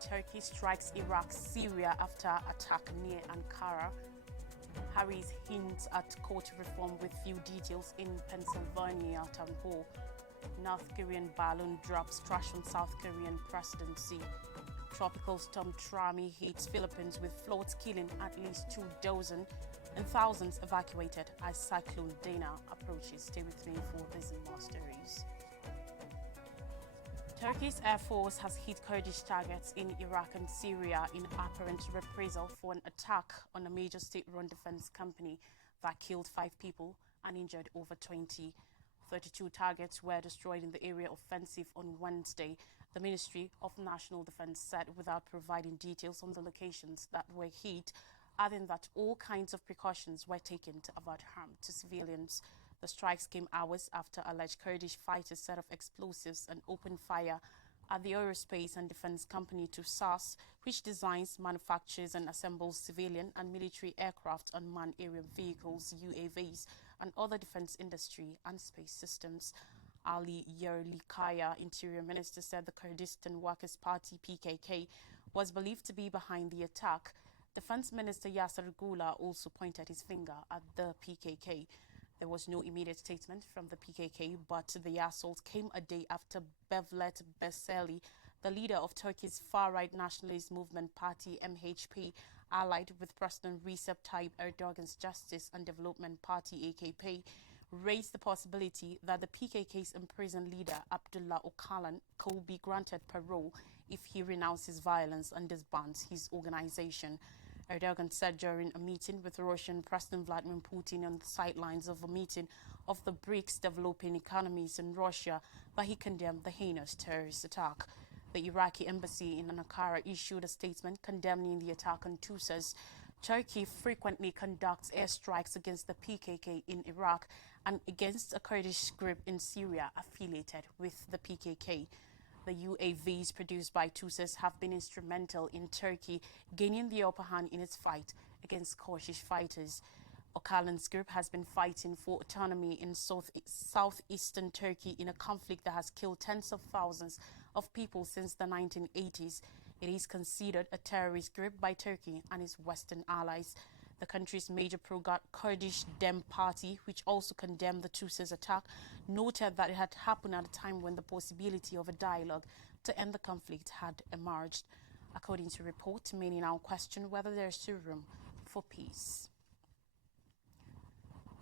Turkey strikes Iraq, Syria after attack near Ankara. Harris hints at court reform with few details in Pennsylvania town hall. North Korean balloon drops trash on South Korean presidency. Tropical storm Trami hits Philippines with floods killing at least 24 and thousands evacuated as Cyclone Dana approaches. Stay with me for these and more stories. Turkey's Air Force has hit Kurdish targets in Iraq and Syria in apparent reprisal for an attack on a major state-run defense company that killed 5 people and injured over 20. 32 targets were destroyed in the area offensive on Wednesday, the Ministry of National Defense said, without providing details on the locations that were hit, adding that all kinds of precautions were taken to avoid harm to civilians. The strikes came hours after alleged Kurdish fighters set off explosives and opened fire at the aerospace and defense company TUSAS, which designs, manufactures and assembles civilian and military aircraft, unmanned aerial vehicles, UAVs, and other defense industry and space systems. Ali Yerlikaya, Interior Minister, said the Kurdistan Workers' Party (PKK) was believed to be behind the attack. Defense Minister Yasser Gula also pointed his finger at the PKK. There was no immediate statement from the PKK, but the assault came a day after Bevlet Beseli, the leader of Turkey's far-right nationalist movement party MHP, allied with President Recep Tayyip Erdogan's Justice and Development Party AKP, raised the possibility that the PKK's imprisoned leader Abdullah Öcalan could be granted parole if he renounces violence and disbands his organization. Erdogan said during a meeting with Russian President Vladimir Putin on the sidelines of a meeting of the BRICS developing economies in Russia that he condemned the heinous terrorist attack. The Iraqi embassy in Ankara issued a statement condemning the attack on TUSAS. Turkey frequently conducts airstrikes against the PKK in Iraq and against a Kurdish group in Syria affiliated with the PKK. The UAVs produced by TUSAS have been instrumental in Turkey gaining the upper hand in its fight against Kurdish fighters. Öcalan's group has been fighting for autonomy in southeastern Turkey in a conflict that has killed tens of thousands of people since the 1980s. It is considered a terrorist group by Turkey and its Western allies. The country's major pro-Kurdish Dem party, which also condemned the TUSAS attack, noted that it had happened at a time when the possibility of a dialogue to end the conflict had emerged. According to reports, many now question whether there is still room for peace.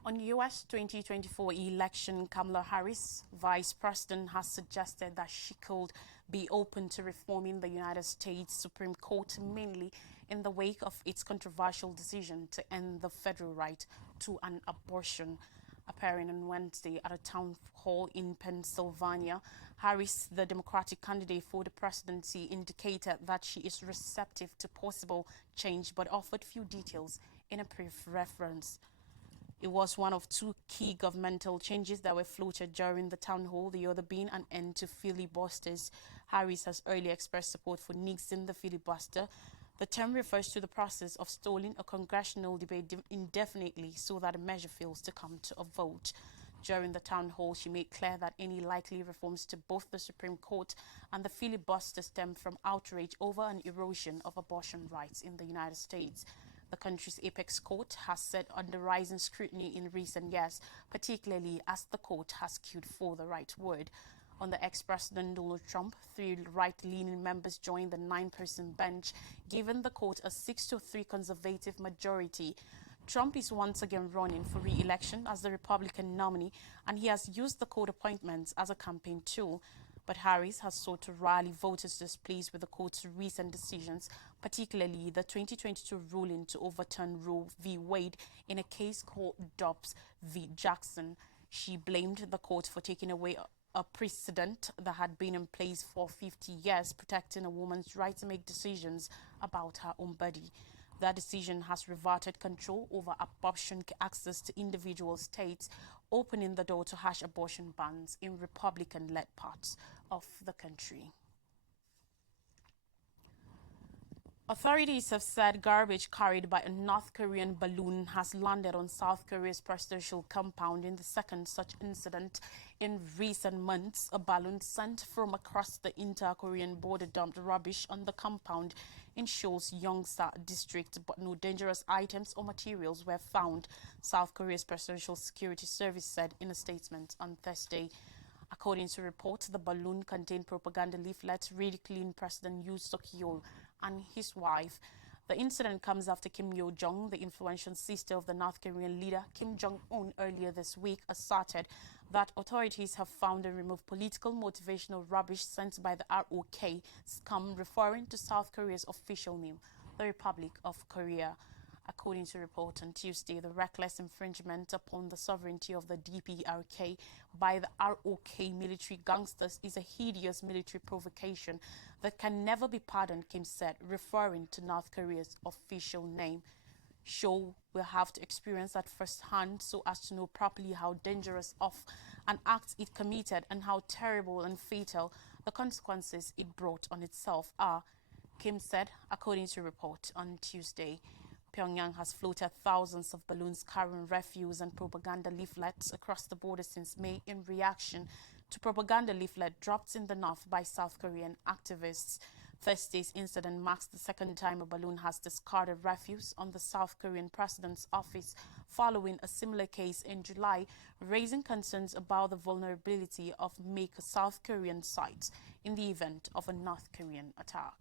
On U.S. 2024 election, Kamala Harris, Vice President, has suggested that she could be open to reforming the United States Supreme Court, mainly in the wake of its controversial decision to end the federal right to an abortion. Appearing on Wednesday at a town hall in Pennsylvania, Harris, the Democratic candidate for the presidency, indicated that she is receptive to possible change but offered few details in a brief reference. It was one of 2 key governmental changes that were floated during the town hall, the other being an end to filibusters. Harris has earlier expressed support for nixing the filibuster. The term refers to the process of stalling a congressional debate indefinitely so that a measure fails to come to a vote. During the town hall, she made clear that any likely reforms to both the Supreme Court and the filibuster stem from outrage over an erosion of abortion rights in the United States. The country's apex court has set under rising scrutiny in recent years, particularly as the court has queued for the right word. On the ex-president Donald Trump, 3 right-leaning members joined the 9-person bench, giving the court a 6-3 conservative majority. Trump is once again running for re-election as the Republican nominee, and he has used the court appointments as a campaign tool. But Harris has sought to rally voters displeased with the court's recent decisions, particularly the 2022 ruling to overturn Roe v. Wade in a case called Dobbs v. Jackson. She blamed the court for taking away a precedent that had been in place for 50 years, protecting a woman's right to make decisions about her own body. That decision has reverted control over abortion access to individual states, opening the door to harsh abortion bans in Republican-led parts of the country. Authorities have said garbage carried by a North Korean balloon has landed on South Korea's presidential compound in the second such incident in recent months. A balloon sent from across the inter-Korean border dumped rubbish on the compound in Seoul's Yongsa district, but no dangerous items or materials were found, South Korea's Presidential Security Service said in a statement on Thursday. According to reports, the balloon contained propaganda leaflets ridiculing President Yoon Suk-yeol and his wife. The incident comes after Kim Yo-jong, the influential sister of the North Korean leader Kim Jong-un, earlier this week asserted that authorities have found and removed political motivational rubbish sent by the ROK scum, referring to South Korea's official name, the Republic of Korea. According to report on Tuesday, the reckless infringement upon the sovereignty of the DPRK by the ROK military gangsters is a hideous military provocation that can never be pardoned, Kim said, referring to North Korea's official name. Seoul will have to experience that firsthand so as to know properly how dangerous of an act it committed and how terrible and fatal the consequences it brought on itself are, Kim said, according to report on Tuesday. Pyongyang has floated thousands of balloons carrying refuse and propaganda leaflets across the border since May in reaction to propaganda leaflet dropped in the north by South Korean activists. Thursday's incident marks the second time a balloon has discarded refuse on the South Korean president's office following a similar case in July, raising concerns about the vulnerability of major South Korean sites in the event of a North Korean attack.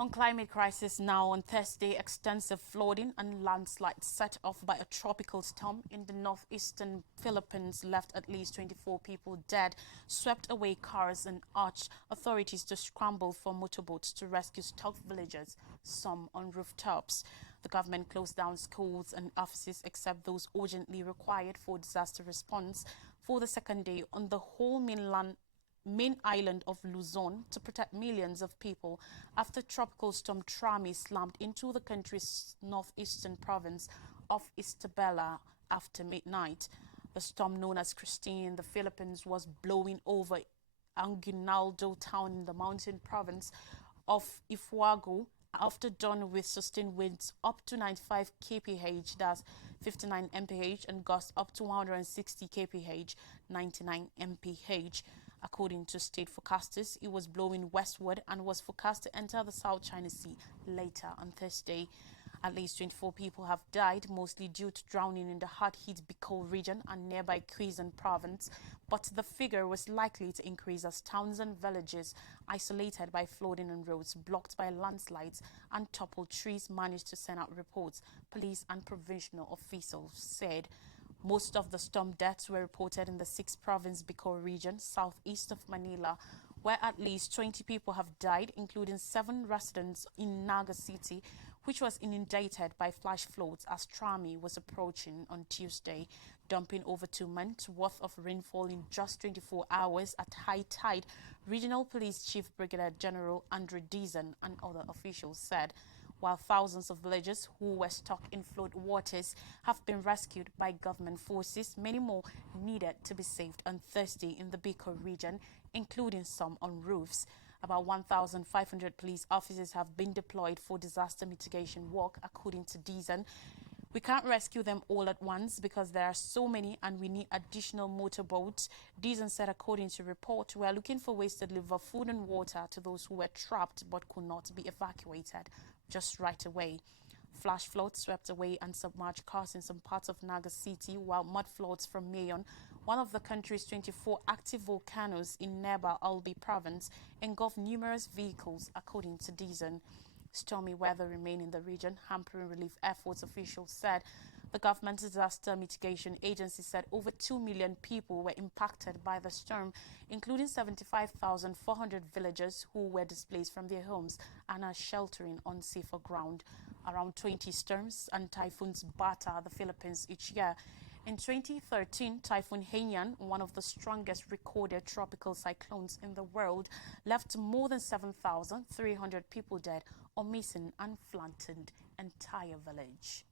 On climate crisis now, on Thursday, extensive flooding and landslides set off by a tropical storm in the northeastern Philippines left at least 24 people dead, swept away cars and urged authorities to scramble for motorboats to rescue stuck villagers, some on rooftops. The government closed down schools and offices except those urgently required for disaster response for the second day on the whole main island of Luzon to protect millions of people after tropical storm Trami slammed into the country's northeastern province of Isabela after midnight. The storm, known as Christine in the Philippines, was blowing over Aguinaldo town in the mountain province of Ifugao after dawn with sustained winds up to 95 kph, that's 59 mph, and gusts up to 160 kph, 99 mph. According to state forecasters, it was blowing westward and was forecast to enter the South China Sea later on Thursday. At least 24 people have died, mostly due to drowning in the hard-hit Bicol region and nearby Quezon province, but the figure was likely to increase as towns and villages isolated by flooding and roads blocked by landslides and toppled trees managed to send out reports, police and provincial officials said. Most of the storm deaths were reported in the 6th province Bicol region, southeast of Manila, where at least 20 people have died, including 7 residents in Naga City, which was inundated by flash floods as Trami was approaching on Tuesday, dumping over 2 months worth of rainfall in just 24 hours at high tide, Regional Police Chief Brigadier General Andre Dizon and other officials said. While thousands of villagers who were stuck in flood waters have been rescued by government forces, many more needed to be saved on Thursday in the Bicol region, including some on roofs. About 1,500 police officers have been deployed for disaster mitigation work, according to Dizon. We can't rescue them all at once because there are so many and we need additional motorboats. Dizon said, according to report, we are looking for ways to deliver food and water to those who were trapped but could not be evacuated just right away. Flash floods swept away and submerged cars in some parts of Naga City, while mud floods from Mayon, one of the country's 24 active volcanoes in Neba Albi province, engulfed numerous vehicles, according to Dizon. Stormy weather remained in the region, hampering relief efforts, officials said. The government's disaster mitigation agency said over 2 million people were impacted by the storm, including 75,400 villagers who were displaced from their homes and are sheltering on safer ground. Around 20 storms and typhoons batter the Philippines each year. In 2013, Typhoon Haiyan, one of the strongest recorded tropical cyclones in the world, left more than 7,300 people dead or missing and flattened entire village.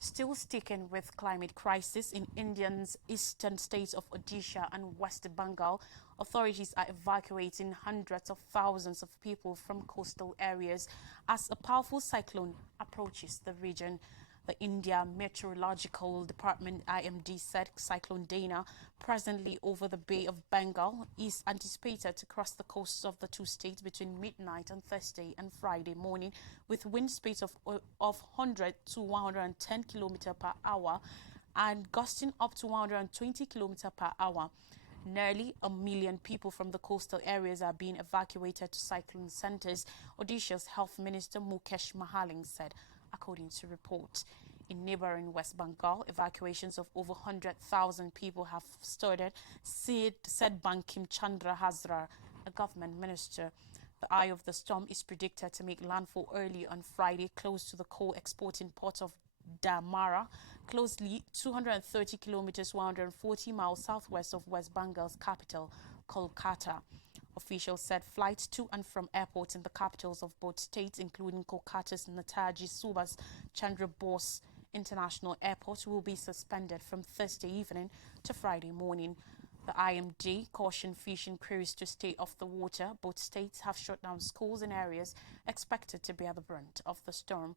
Still sticking with climate crisis in India's eastern states of Odisha and West Bengal, authorities are evacuating hundreds of thousands of people from coastal areas as a powerful cyclone approaches the region. The India Meteorological Department IMD said Cyclone Dana, presently over the Bay of Bengal, is anticipated to cross the coasts of the two states between midnight on Thursday and Friday morning, with wind speeds of 100 to 110 km per hour and gusting up to 120 km per hour. Nearly a million people from the coastal areas are being evacuated to cyclone centers, Odisha's Health Minister Mukesh Mahaling said, according to reports. In neighboring West Bengal, evacuations of over 100,000 people have started, said Bankim Chandra Hazra, a government minister. The eye of the storm is predicted to make landfall early on Friday close to the coal-exporting port of Damara, closely 230 kilometers, 140 miles southwest of West Bengal's capital, Kolkata. Officials said flights to and from airports in the capitals of both states, including Kolkata's Netaji Subhas Chandra Bose International Airport, will be suspended from Thursday evening to Friday morning. The IMD cautioned fishing crews to stay off the water. Both states have shut down schools in areas expected to bear the brunt of the storm.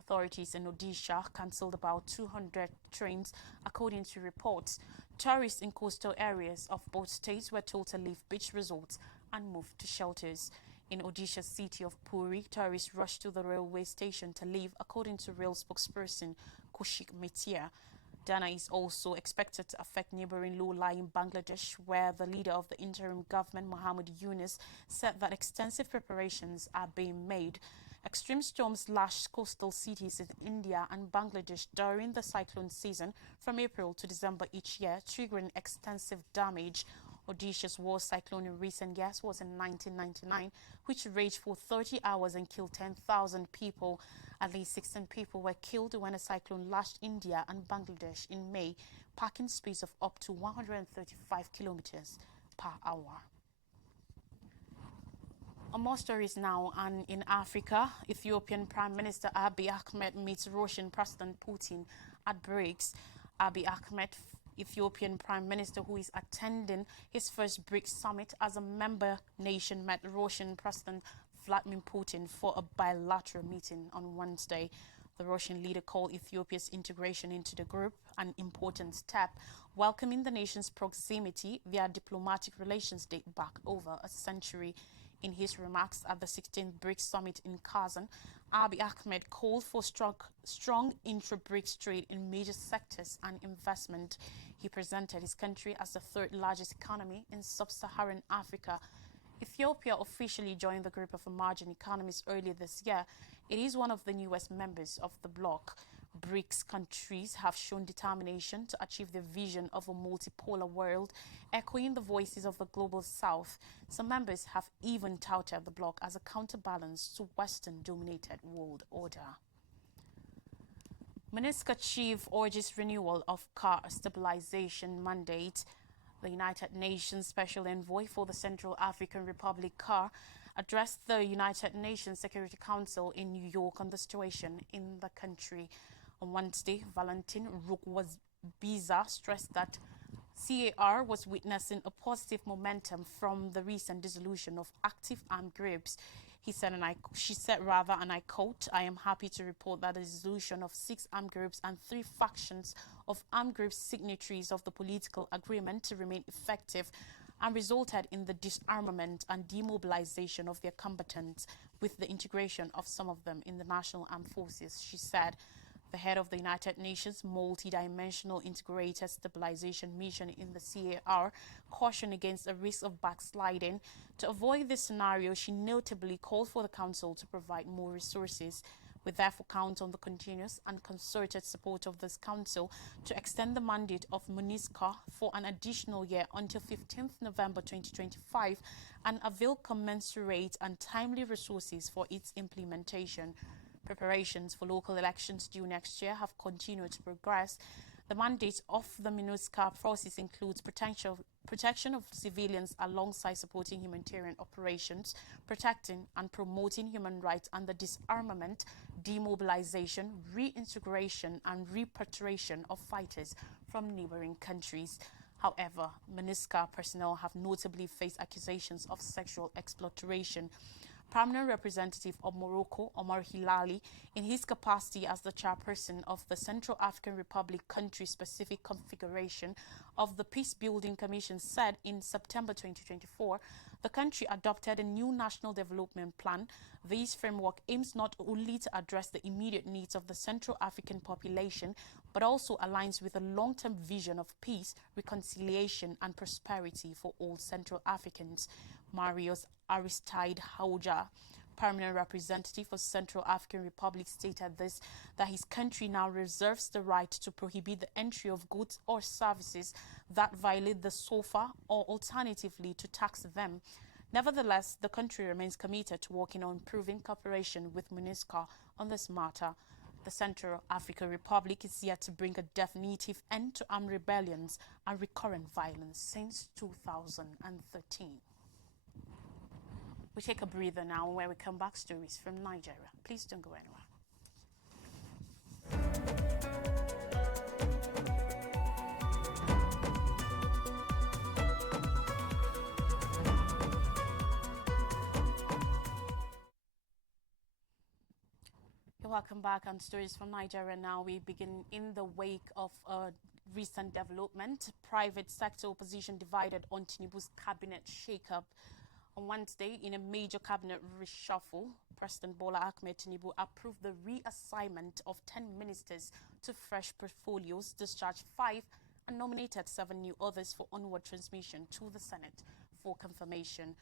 Authorities in Odisha cancelled about 200 trains, according to reports. Tourists in coastal areas of both states were told to leave beach resorts and move to shelters. In Odisha's city of Puri, tourists rushed to the railway station to leave, according to rail spokesperson Kushik Metia. Dana is also expected to affect neighboring low-lying Bangladesh, where the leader of the interim government, Muhammad Yunus, said that extensive preparations are being made. Extreme storms lashed coastal cities in India and Bangladesh during the cyclone season from April to December each year, triggering extensive damage. Odisha's worst cyclone in recent years was in 1999, which raged for 30 hours and killed 10,000 people. At least 16 people were killed when a cyclone lashed India and Bangladesh in May, packing speeds of up to 135 kilometers per hour. On more stories now, and in Africa, Ethiopian Prime Minister Abiy Ahmed meets Russian President Putin at BRICS. Abiy Ahmed, Ethiopian Prime Minister who is attending his first BRICS summit as a member nation, met Russian President Vladimir Putin for a bilateral meeting on Wednesday. The Russian leader called Ethiopia's integration into the group an important step, welcoming the nation's proximity. Their diplomatic relations date back over a century. In his remarks at the 16th BRICS summit in Kazan, Abiy Ahmed called for strong intra-BRICS trade in major sectors and investment. He presented his country as the third largest economy in sub-Saharan Africa. Ethiopia officially joined the group of emerging economies earlier this year. It is one of the newest members of the bloc. BRICS countries have shown determination to achieve their vision of a multipolar world, echoing the voices of the global south. Some members have even touted the bloc as a counterbalance to Western-dominated world order. MINUSCA chief urges renewal of CAR stabilization mandate. The United Nations Special Envoy for the Central African Republic, CAR, addressed the United Nations Security Council in New York on the situation in the country. On Wednesday, Valentin Rukwabiza stressed that CAR was witnessing a positive momentum from the recent dissolution of active armed groups. She said, and I quote, "I am happy to report that the dissolution of 6 armed groups and 3 factions of armed groups signatories of the political agreement to remain effective and resulted in the disarmament and demobilization of their combatants, with the integration of some of them in the national armed forces," she said. The head of the United Nations multi-dimensional integrated stabilization mission in the CAR cautioned against a risk of backsliding. To avoid this scenario, she notably called for the Council to provide more resources. We therefore count on the continuous and concerted support of this Council to extend the mandate of MINUSCA for an additional year until 15th November 2025 and avail commensurate and timely resources for its implementation. Preparations for local elections due next year have continued to progress. The mandate of the MINUSCA forces includes protection of civilians alongside supporting humanitarian operations, protecting and promoting human rights, and the disarmament, demobilization, reintegration, and repatriation of fighters from neighboring countries. However, MINUSCA personnel have notably faced accusations of sexual exploitation. Permanent representative of Morocco, Omar Hilali, in his capacity as the chairperson of the Central African Republic country-specific configuration of the Peace Building Commission, said in September 2024, the country adopted a new national development plan. This framework aims not only to address the immediate needs of the Central African population, but also aligns with a long-term vision of peace, reconciliation, and prosperity for all Central Africans. Marius Aristide Hauja, permanent representative for Central African Republic, stated that his country now reserves the right to prohibit the entry of goods or services that violate the SOFA or alternatively to tax them. Nevertheless, the country remains committed to working on improving cooperation with MINUSCA on this matter. The Central African Republic is yet to bring a definitive end to armed rebellions and recurrent violence since 2013. We take a breather now, where we come back stories from Nigeria. Please don't go anywhere. Welcome back on Stories from Nigeria. Now we begin in the wake of a recent development. Private sector opposition divided on Tinubu's cabinet shake-up. On Wednesday, in a major cabinet reshuffle, President Bola Ahmed Tinubu approved the reassignment of 10 ministers to fresh portfolios, discharged 5, and nominated 7 new others for onward transmission to the Senate for confirmation.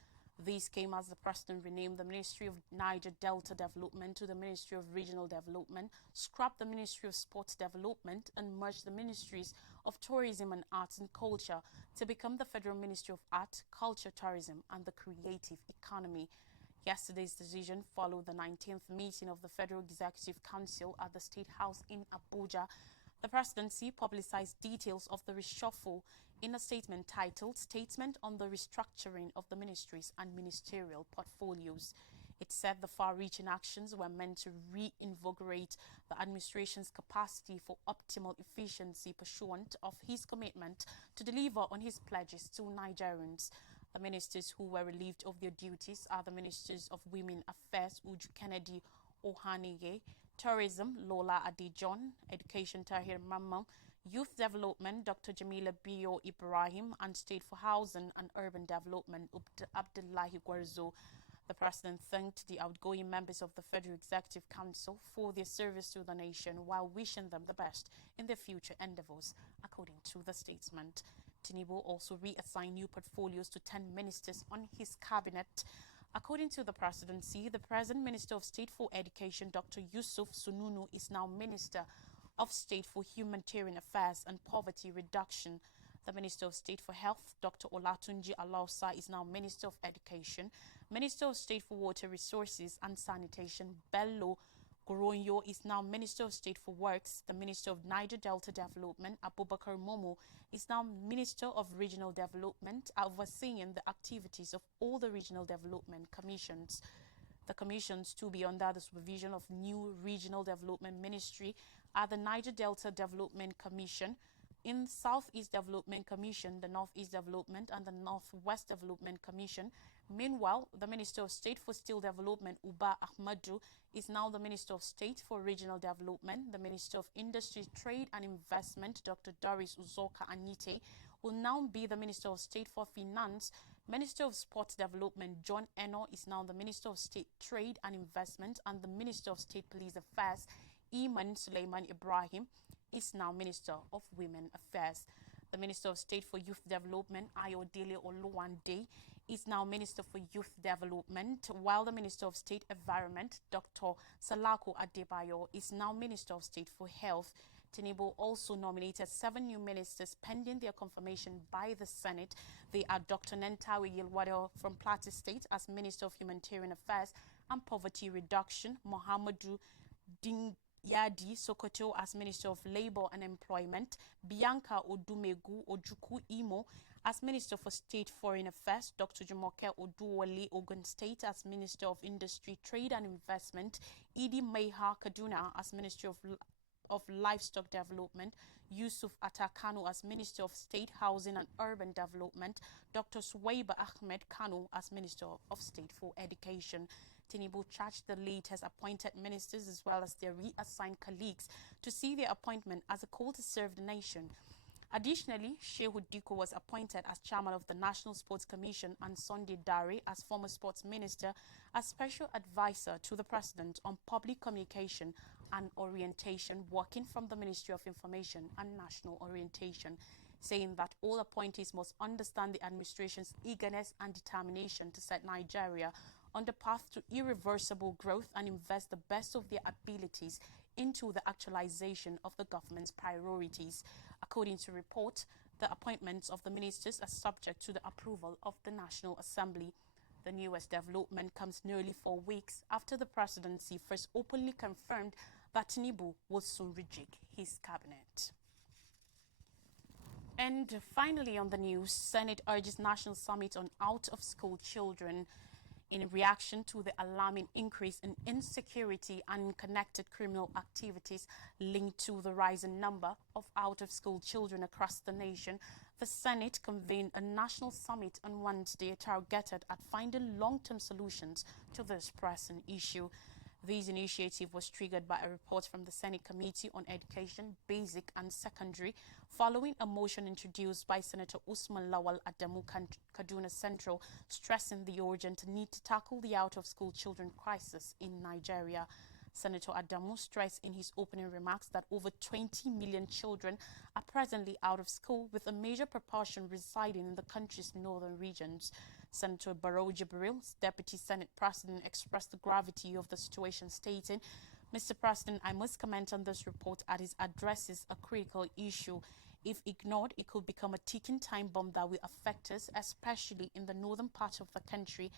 These came as the president renamed the Ministry of Niger Delta Development to the Ministry of Regional Development, scrapped the Ministry of Sports Development, and merged the Ministries of Tourism and Arts and Culture to become the Federal Ministry of Art, Culture, Tourism, and the Creative Economy. Yesterday's decision followed the 19th meeting of the Federal Executive Council at the State House in Abuja. The presidency publicized details of the reshuffle in a statement titled Statement on the Restructuring of the Ministries and Ministerial Portfolios. It said the far-reaching actions were meant to reinvigorate the administration's capacity for optimal efficiency pursuant of his commitment to deliver on his pledges to Nigerians. The ministers who were relieved of their duties are the Ministers of Women Affairs, Uju Kennedy Ohaneye, Tourism, Lola Adejon, Education, Tahir Mamman, Youth Development, Dr. Jamila Bio Ibrahim, and State for Housing and Urban Development, Abdullahi Gwarzo. The president thanked the outgoing members of the Federal Executive Council for their service to the nation while wishing them the best in their future endeavors, according to the statement. Tinubu also reassigned new portfolios to 10 ministers on his cabinet. According to the presidency, the present Minister of State for Education, Dr. Yusuf Sununu, is now Minister of State for Humanitarian Affairs and Poverty Reduction. The Minister of State for Health, Dr. Olatunji Alausa, is now Minister of Education. Minister of State for Water Resources and Sanitation, Bello Goronyo, is now Minister of State for Works. The Minister of Niger Delta Development, Abubakar Momo, is now Minister of Regional Development, overseeing the activities of all the regional development commissions. The commissions to be under the supervision of new Regional Development Ministry are the Niger Delta Development Commission, in Southeast Development Commission, the Northeast Development, and the Northwest Development Commission. Meanwhile, the Minister of State for Steel Development, Uba Ahmadu, is now the Minister of State for Regional Development. The Minister of Industry, Trade and Investment, Dr. Doris Uzoka Anite, will now be the Minister of State for Finance. Minister of Sports Development, John Eno, is now the Minister of State Trade and Investment, and the Minister of State Police Affairs, Iman Suleiman Ibrahim, is now Minister of Women Affairs. The Minister of State for Youth Development, Ayodele Oluwande, is now Minister for Youth Development, while the Minister of State Environment, Dr. Salako Adebayo, is now Minister of State for Health. Tinubu also nominated 7 new ministers pending their confirmation by the Senate. They are Dr. Nentawe Yilwado from Plateau State as Minister of Humanitarian Affairs and Poverty Reduction, Mohamedou Yadi Sokoto as Minister of Labour and Employment, Bianca Odumegu Ojuku Imo as Minister for State Foreign Affairs, Dr. Jumoke Oduwole Ogun State as Minister of Industry, Trade and Investment, Idi Meha Kaduna as Minister of Livestock Development, Yusuf Atakano as Minister of State Housing and Urban Development, Dr. Suwaiba Ahmed Kano as Minister of State for Education. Tinubu charged the latest appointed ministers as well as their reassigned colleagues to see their appointment as a call to serve the nation. Additionally, Shehu Diko was appointed as chairman of the National Sports Commission and Sunday Dare as former sports minister as special advisor to the president on public communication and orientation, working from the Ministry of Information and National Orientation, saying that all appointees must understand the administration's eagerness and determination to set Nigeria on the path to irreversible growth and invest the best of their abilities into the actualization of the government's priorities. According to report, the appointments of the ministers are subject to the approval of the National Assembly. The newest development comes nearly 4 weeks after the presidency first openly confirmed that Tinubu will soon rejig his cabinet. And finally on the news, Senate urges National Summit on out-of-school children in reaction to the alarming increase in insecurity and connected criminal activities linked to the rising number of out-of-school children across the nation. The Senate convened a national summit on Wednesday targeted at finding long-term solutions to this pressing issue. This initiative was triggered by a report from the Senate Committee on Education, Basic and Secondary, following a motion introduced by Senator Usman Lawal Adamu Kaduna Central, stressing the urgent need to tackle the out-of-school children crisis in Nigeria. Senator Adamu stressed in his opening remarks that over 20 million children are presently out of school, with a major proportion residing in the country's northern regions. Senator Barrow Jibril's Deputy Senate President expressed the gravity of the situation, stating, "Mr. President, I must comment on this report as it addresses a critical issue. If ignored, it could become a ticking time bomb that will affect us, especially in the northern part of the country.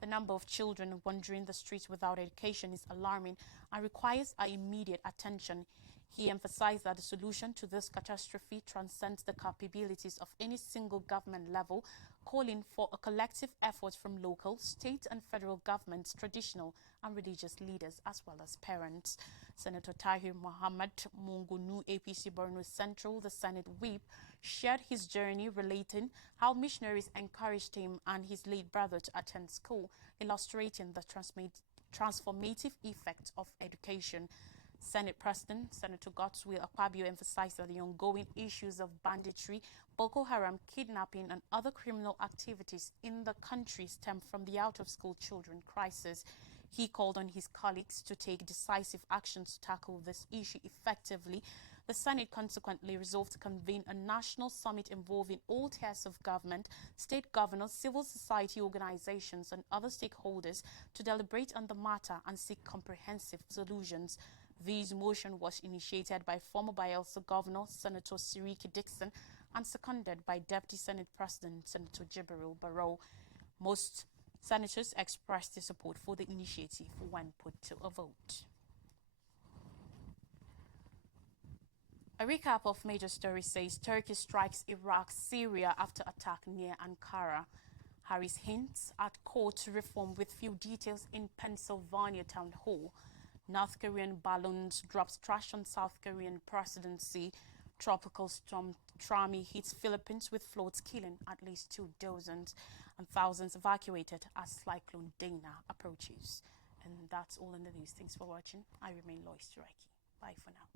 The number of children wandering the streets without education is alarming and requires our immediate attention." He emphasized that the solution to this catastrophe transcends the capabilities of any single government level, calling for a collective effort from local, state and federal governments, traditional and religious leaders, as well as parents. Senator Tahir Mohammed Mungunu, APC Borno Central, the Senate whip, shared his journey relating how missionaries encouraged him and his late brother to attend school, illustrating the transformative effect of education. Senate President Senator Godswill Akpabio emphasized that the ongoing issues of banditry, Boko Haram, kidnapping and other criminal activities in the country stem from the out-of-school children crisis. He called on his colleagues to take decisive actions to tackle this issue effectively. The Senate consequently resolved to convene a national summit involving all tiers of government, state governors, civil society organizations and other stakeholders to deliberate on the matter and seek comprehensive solutions. This motion was initiated by former Bayelsa Governor Senator Siriki Dixon and seconded by Deputy Senate President Senator Jibril Barrow. Most senators expressed their support for the initiative when put to a vote. A recap of major stories says Turkey strikes Iraq, Syria after attack near Ankara. Harris hints at court reform with few details in Pennsylvania town hall. North Korean balloons drops trash on South Korean presidency. Tropical storm Trami hits Philippines with floods killing at least 2 dozens and thousands evacuated as Cyclone Dana approaches. And that's all in the news. Thanks for watching. I remain Lois Turaki. Bye for now.